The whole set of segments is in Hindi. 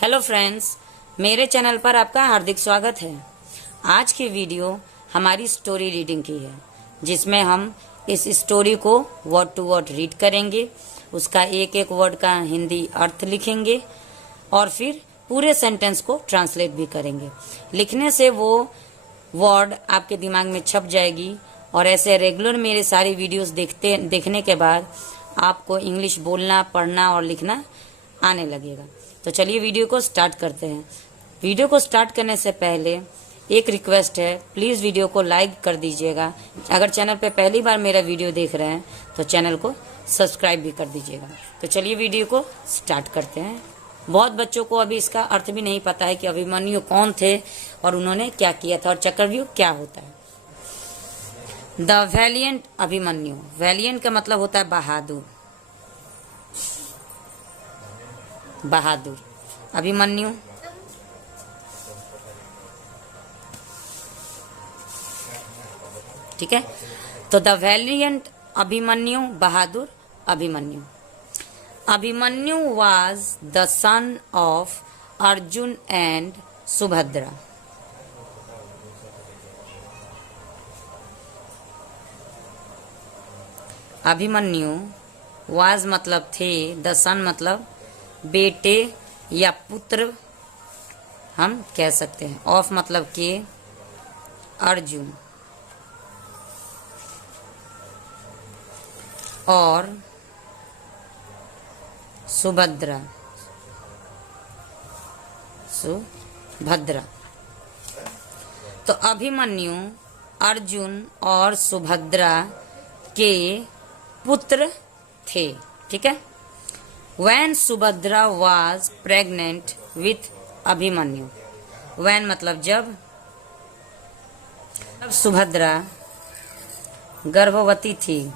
हेलो फ्रेंड्स, मेरे चैनल पर आपका हार्दिक स्वागत है। आज की वीडियो हमारी स्टोरी रीडिंग की है, जिसमें हम इस स्टोरी को वर्ड टू वर्ड रीड करेंगे, उसका एक एक वर्ड का हिंदी अर्थ लिखेंगे और फिर पूरे सेंटेंस को ट्रांसलेट भी करेंगे। लिखने से वो वर्ड आपके दिमाग में छप जाएगी और ऐसे रेगुलर मेरे सारी वीडियोस देखने के बाद आपको इंग्लिश बोलना, पढ़ना और लिखना आने लगेगा। तो चलिए वीडियो को स्टार्ट करते हैं। वीडियो को स्टार्ट करने से पहले एक रिक्वेस्ट है, प्लीज़ वीडियो को लाइक कर दीजिएगा। अगर चैनल पे पहली बार मेरा वीडियो देख रहे हैं तो चैनल को सब्सक्राइब भी कर दीजिएगा। तो चलिए वीडियो को स्टार्ट करते हैं। बहुत बच्चों को अभी इसका अर्थ भी नहीं पता है कि अभिमन्यु कौन थे और उन्होंने क्या किया था और चक्रव्यूह क्या होता है। The valiant Abhimanyu. वैलियंट का मतलब होता है बहादुर। बहादुर अभिमन्यु ठीक है। तो the valiant Abhimanyu, Bahadur Abhimanyu. Abhimanyu was the son of Arjun and Subhadra. Abhimanyu was मतलब थे, द सन मतलब बेटे या पुत्र हम कह सकते हैं, ऑफ मतलब के, अर्जुन और सुभद्रा। तो अभिमन्यु अर्जुन और सुभद्रा के पुत्र थे, ठीक है। When Subhadra was pregnant with Abhimanyu. When मतलब जब सुभद्रा गर्भवती थी,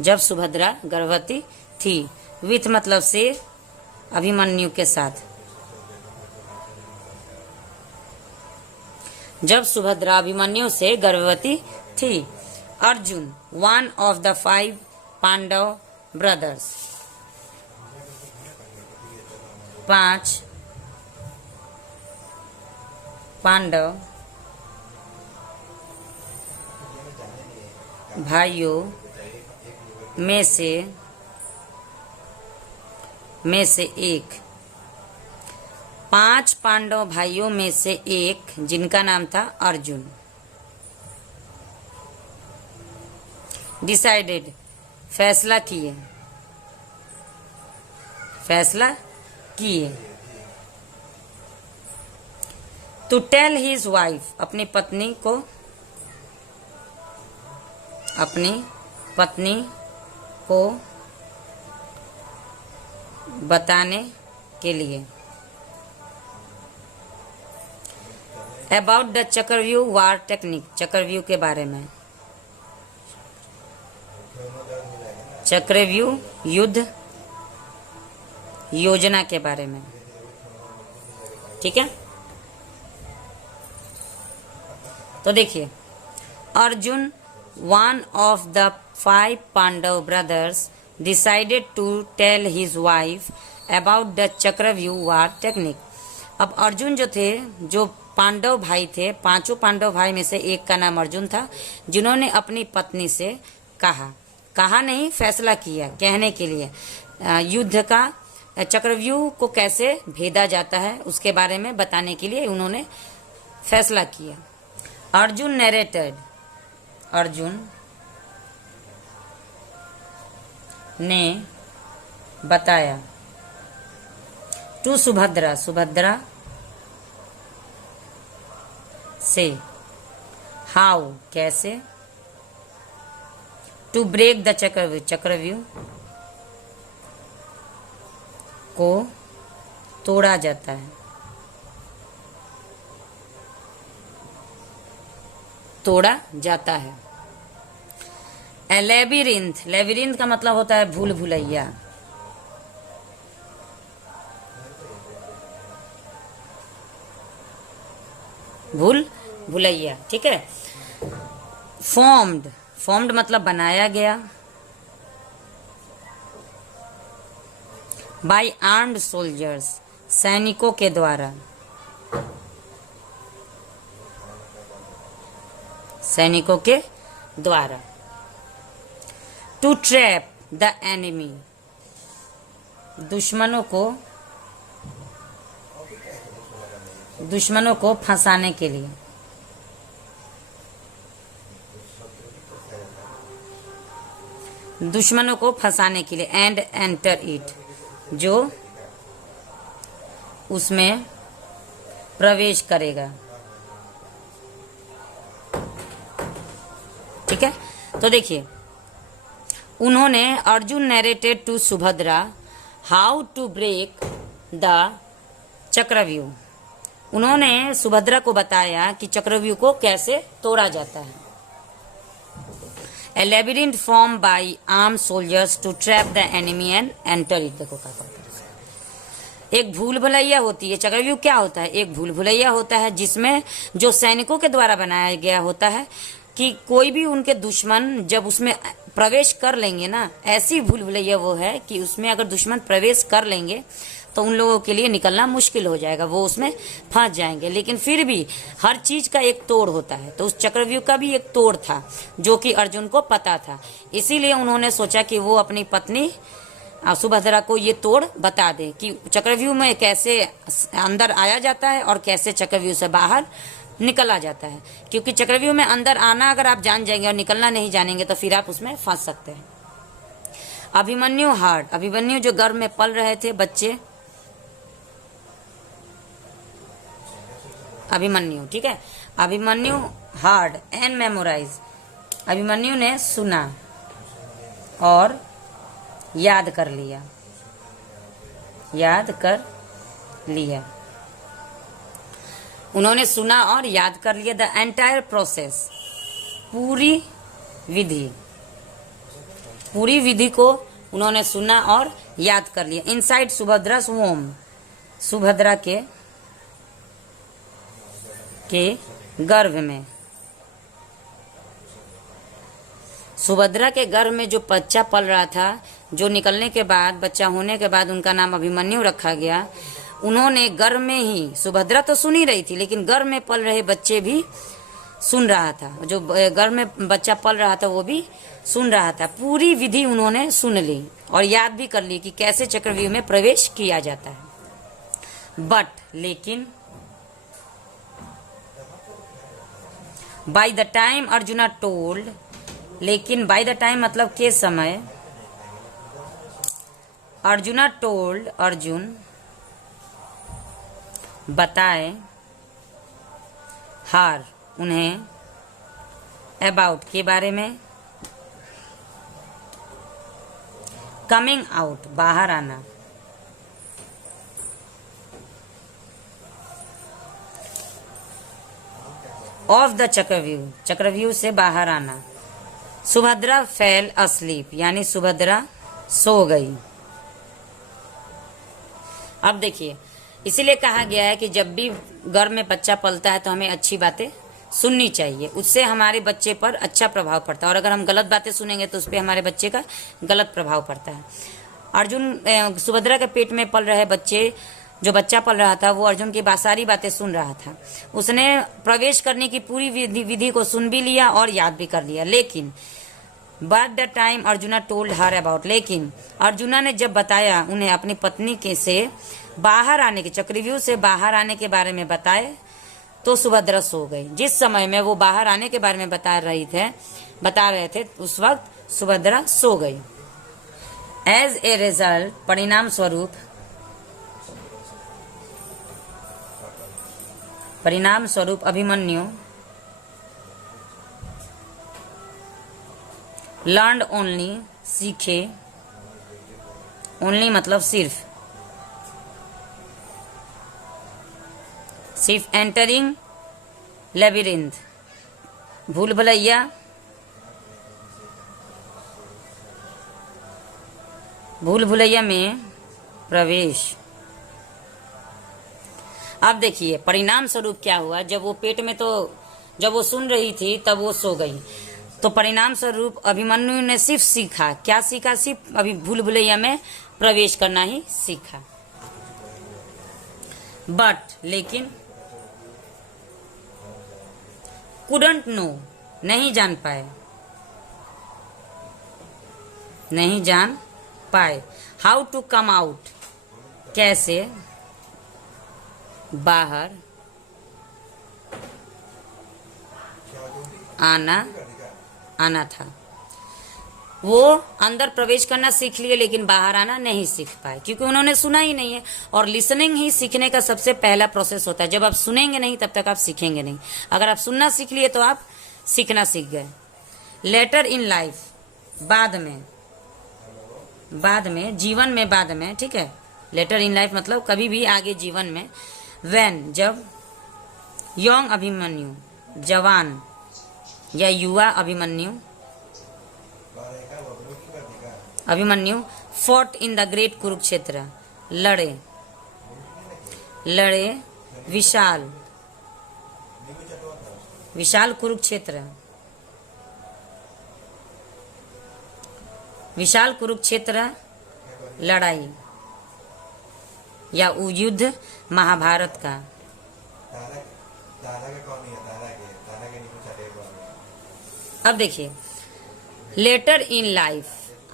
जब सुभद्रा गर्भवती थी, विथ मतलब से, अभिमन्यु के साथ। जब सुभद्रा अभिमन्यु से गर्भवती थी। Arjun one of the 5 Pandava brothers. 5 Pandava भाइयों में से एक। 5 पांडव भाइयों में से एक, जिनका नाम था अर्जुन। डिसाइडेड फैसला किए टू टेल हिज वाइफ, अपनी पत्नी को बताने के लिए about the chakravyuh war technique, चक्रव्यूह के बारे में, चक्रव्यूह युद्ध योजना के बारे में, ठीक है। तो देखिए, Arjun one of the 5 Pandava brothers decided to tell his wife about the chakravyuh war technique. अब अर्जुन जो थे, जो पांडव भाई थे, 5 पांडव भाई में से एक का नाम अर्जुन था, जिन्होंने अपनी पत्नी से कहा नहीं, फैसला किया, कहने के लिए युद्ध का, चक्रव्यूह को कैसे भेदा जाता है उसके बारे में बताने के लिए उन्होंने फैसला किया। अर्जुन नरेटेड, अर्जुन ने बताया टू सुभद्रा, सुभद्रा से, हाउ कैसे, टू ब्रेक द चक्रव्यूह, चक्रव्यूह को तोड़ा जाता है, तोड़ा जाता है। ए लेबिरिंथ, लेबिरिंथ का मतलब होता है भूल भुलैया। भूल भुलैया, ठीक है। फॉर्म्ड, मतलब बनाया गया। बाय आर्म्ड सोल्जर्स, सैनिकों के द्वारा, सैनिकों के द्वारा। टू ट्रैप द एनिमी, दुश्मनों को फंसाने के लिए। दुश्मनों को फंसाने के लिए। एंड एंटर इट, जो उसमें प्रवेश करेगा। ठीक है, तो देखिए, उन्होंने Arjun narrated to Subhadra how to break the chakravyuh. उन्होंने सुभद्रा को बताया कि चक्रव्यूह को कैसे तोड़ा जाता है। A labyrinth formed by armed soldiers to trap the enemy and enter it। देखो क्या कहता है, एक भूल भुलैया होती है। चक्रव्यूह क्या होता है? एक भूल भुलैया होता है जिसमें जो सैनिकों के द्वारा बनाया गया होता है कि कोई भी उनके दुश्मन जब उसमें प्रवेश कर लेंगे ना, ऐसी भूल भुलैया वो है कि उसमें अगर दुश्मन प्रवेश कर लेंगे तो उन लोगों के लिए निकलना मुश्किल हो जाएगा, वो उसमें फंस जाएंगे। लेकिन फिर भी हर चीज का एक तोड़ होता है, तो उस चक्रव्यूह का भी एक तोड़ था जो कि अर्जुन को पता था। इसीलिए उन्होंने सोचा कि वो अपनी पत्नी सुभद्रा को ये तोड़ बता दे कि चक्रव्यूह में कैसे अंदर आया जाता है और कैसे चक्रव्यूह से बाहर निकला जाता है। क्योंकि चक्रव्यूह में अंदर आना अगर आप जान जाएंगे और निकलना नहीं जानेंगे तो फिर आप उसमें फंस सकते हैं। अभिमन्यु हार्ड, अभिमन्यु जो गर्भ में पल रहे थे बच्चे, अभिमन्यु, ठीक है, Abhimanyu heard and memorise, Abhimanyu ने सुना और याद कर लिया, याद कर लिया। उन्होंने सुना और याद कर लिया। द एंटायर प्रोसेस, पूरी विधि, पूरी विधि को उन्होंने सुना और याद कर लिया। इनसाइड सुभद्रा's womb, सुभद्रा के गर्भ में, सुभद्रा के गर्भ में जो बच्चा पल रहा था, जो निकलने के बाद, बच्चा होने के बाद उनका नाम अभिमन्यु रखा गया। उन्होंने गर्भ में ही, सुभद्रा तो सुन ही रही थी लेकिन गर्भ में पल रहे बच्चे भी सुन रहा था, जो गर्भ में बच्चा पल रहा था वो भी सुन रहा था। पूरी विधि उन्होंने सुन ली और याद भी कर ली कि कैसे चक्रव्यूह में प्रवेश किया जाता है। बट लेकिन by the time arjuna told, लेकिन बाय द टाइम मतलब के समय, अर्जुना टोल्ड, अर्जुन बताए, हार उन्हें, अबाउट के बारे में, कमिंग आउट बाहर आना, ऑफ द चक्रव्यूह, चक्रव्यूह से बाहर आना। सुभद्रा फेल अस्लीप, यानी सुभद्रा सो गई। अब देखिए, इसीलिए कहा गया है कि जब भी गर्भ में बच्चा पलता है तो हमें अच्छी बातें सुननी चाहिए, उससे हमारे बच्चे पर अच्छा प्रभाव पड़ता है। और अगर हम गलत बातें सुनेंगे तो उस पर हमारे बच्चे का गलत प्रभाव पड़ता है। अर्जुन, सुभद्रा के पेट में पल रहे बच्चे, जो बच्चा पल रहा था वो अर्जुन की सारी बातें सुन रहा था। उसने प्रवेश करने की पूरी विधि को सुन भी लिया और याद भी कर लिया। लेकिन by the time arjuna told her about, लेकिन अर्जुना ने जब बताया उन्हें अपनी पत्नी के से बाहर आने के, चक्रव्यूह से बाहर आने के बारे में बताए, तो सुभद्रा सो गई। जिस समय में वो बाहर आने के बारे में बता रहे थे उस वक्त सुभद्रा सो गई। एज ए रिजल्ट, परिणाम स्वरूप अभिमन्यु लर्नड ओनली, सीखे, ओनली मतलब सिर्फ एंटरिंग लेबिरिंथ, भूल भुलैया में प्रवेश। अब देखिए परिणाम स्वरूप क्या हुआ। जब वो पेट में, तो जब वो सुन रही थी तब वो सो गई, तो परिणाम स्वरूप अभिमन्यु ने सिर्फ सीखा, क्या सीखा? सिर्फ अभी भूल भुलैया में प्रवेश करना ही सीखा। बट लेकिन कुडंट नो, नहीं जान पाए, नहीं जान पाए। हाउ टू कम आउट, कैसे बाहर आना था। वो अंदर प्रवेश करना सीख लिए लेकिन बाहर आना नहीं सीख पाए, क्योंकि उन्होंने सुना ही नहीं है। और लिसनिंग ही सीखने का सबसे पहला प्रोसेस होता है। जब आप सुनेंगे नहीं तब तक आप सीखेंगे नहीं। अगर आप सुनना सीख लिए तो आप सीखना सीख गए। लेटर इन लाइफ, बाद में, जीवन में, बाद में, ठीक है। लेटर इन लाइफ मतलब कभी भी आगे जीवन में। व्हेन, जब, यंग अभिमन्यु, जवान या युवा Abhimanyu fought in the great Kurukshetra, लड़े विशाल कुरुक्षेत्र लड़ाई या युद्ध महाभारत का। अब देखिए, लेटर इन लाइफ,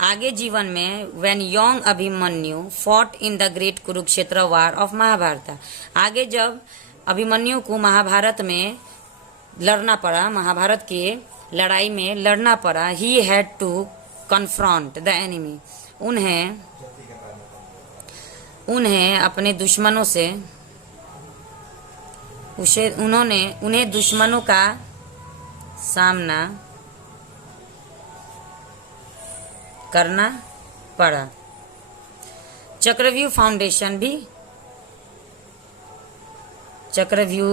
आगे जीवन में, when young Abhimanyu fought in the great Kurukshetra war of Mahabharata, आगे जब अभिमन्यु को महाभारत में लड़ना पड़ा, महाभारत के लड़ाई में लड़ना पड़ा। He had to confront the enemy, उन्हें अपने दुश्मनों से, उन्हें दुश्मनों का सामना करना पड़ा। चक्रव्यूह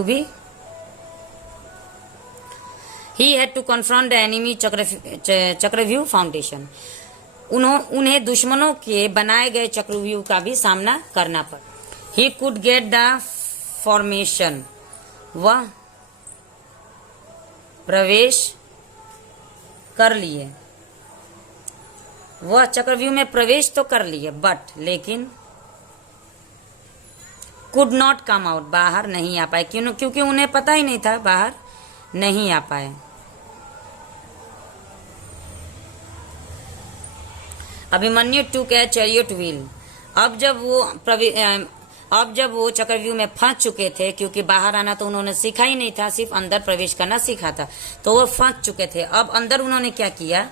भी he had to confront the enemy, chakravyuh foundation, उन्हें दुश्मनों के बनाए गए चक्रव्यूह का भी सामना करना पड़ा। He could get the formation, वह प्रवेश कर लिए, वह चक्रव्यूह में प्रवेश तो कर लिए, बट लेकिन कुड नॉट कम आउट, बाहर नहीं आ पाए, क्योंकि उन्हें पता ही नहीं था, बाहर नहीं आ पाए। अभिमन्यु टूक ए चैरियट व्हील, अब जब वो चक्रव्यूह में फंस चुके थे, क्योंकि बाहर आना तो उन्होंने सीखा ही नहीं था, सिर्फ अंदर प्रवेश करना सीखा था, तो वो फंस चुके थे। अब अंदर उन्होंने क्या किया,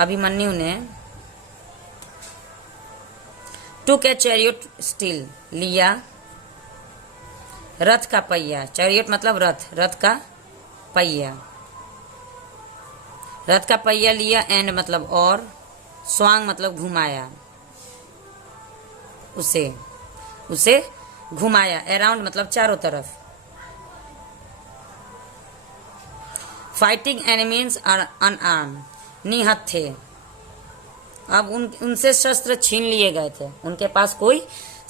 अभिमन्यु ने टूक ए चैरियट स्टील, लिया रथ का पहिया, चैरियट मतलब रथ का पहिया लिया, एंड मतलब और, स्वांग मतलब घुमाया, उसे घुमाया, अराउंड मतलब चारों तरफ। फाइटिंग एनिमीज आर अनआर्म, निहत थे, अब उनसे शस्त्र छीन लिए गए थे, उनके पास कोई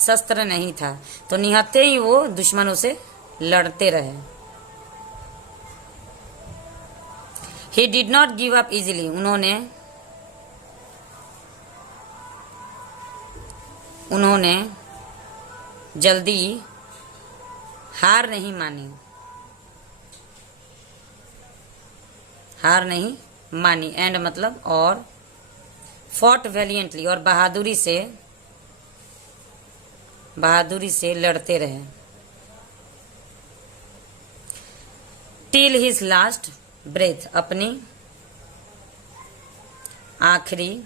शस्त्र नहीं था, तो निहत्थे ही वो दुश्मनों से लड़ते रहे। He did not give up easily, उन्होंने जल्दी हार नहीं मानी, एंड मतलब और, फॉट वैलियंटली, और बहादुरी से लड़ते रहे। टिल हिज लास्ट ब्रेथ, अपनी आखिरी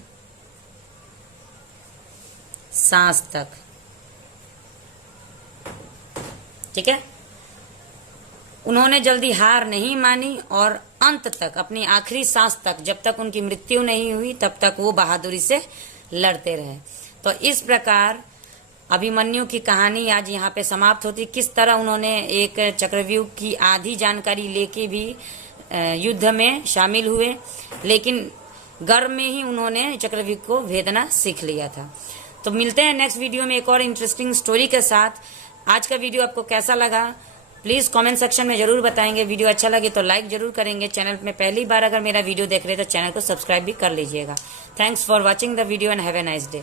सांस तक, ठीक है। उन्होंने जल्दी हार नहीं मानी और अंत तक, अपनी आखिरी सांस तक, जब तक उनकी मृत्यु नहीं हुई तब तक वो बहादुरी से लड़ते रहे। तो इस प्रकार अभिमन्यु की कहानी आज यहाँ पे समाप्त होती। किस तरह उन्होंने एक चक्रव्यूह की आधी जानकारी लेके भी युद्ध में शामिल हुए, लेकिन गर्भ में ही उन्होंने चक्रव्यूह को भेदना सीख लिया था। तो मिलते हैं नेक्स्ट वीडियो में एक और इंटरेस्टिंग स्टोरी के साथ। आज का वीडियो आपको कैसा लगा प्लीज़ कमेंट सेक्शन में जरूर बताएंगे। वीडियो अच्छा लगे तो लाइक जरूर करेंगे। चैनल में पहली बार अगर मेरा वीडियो देख रहे हैं तो चैनल को सब्सक्राइब भी कर लीजिएगा। Thanks for watching the video and have a nice day.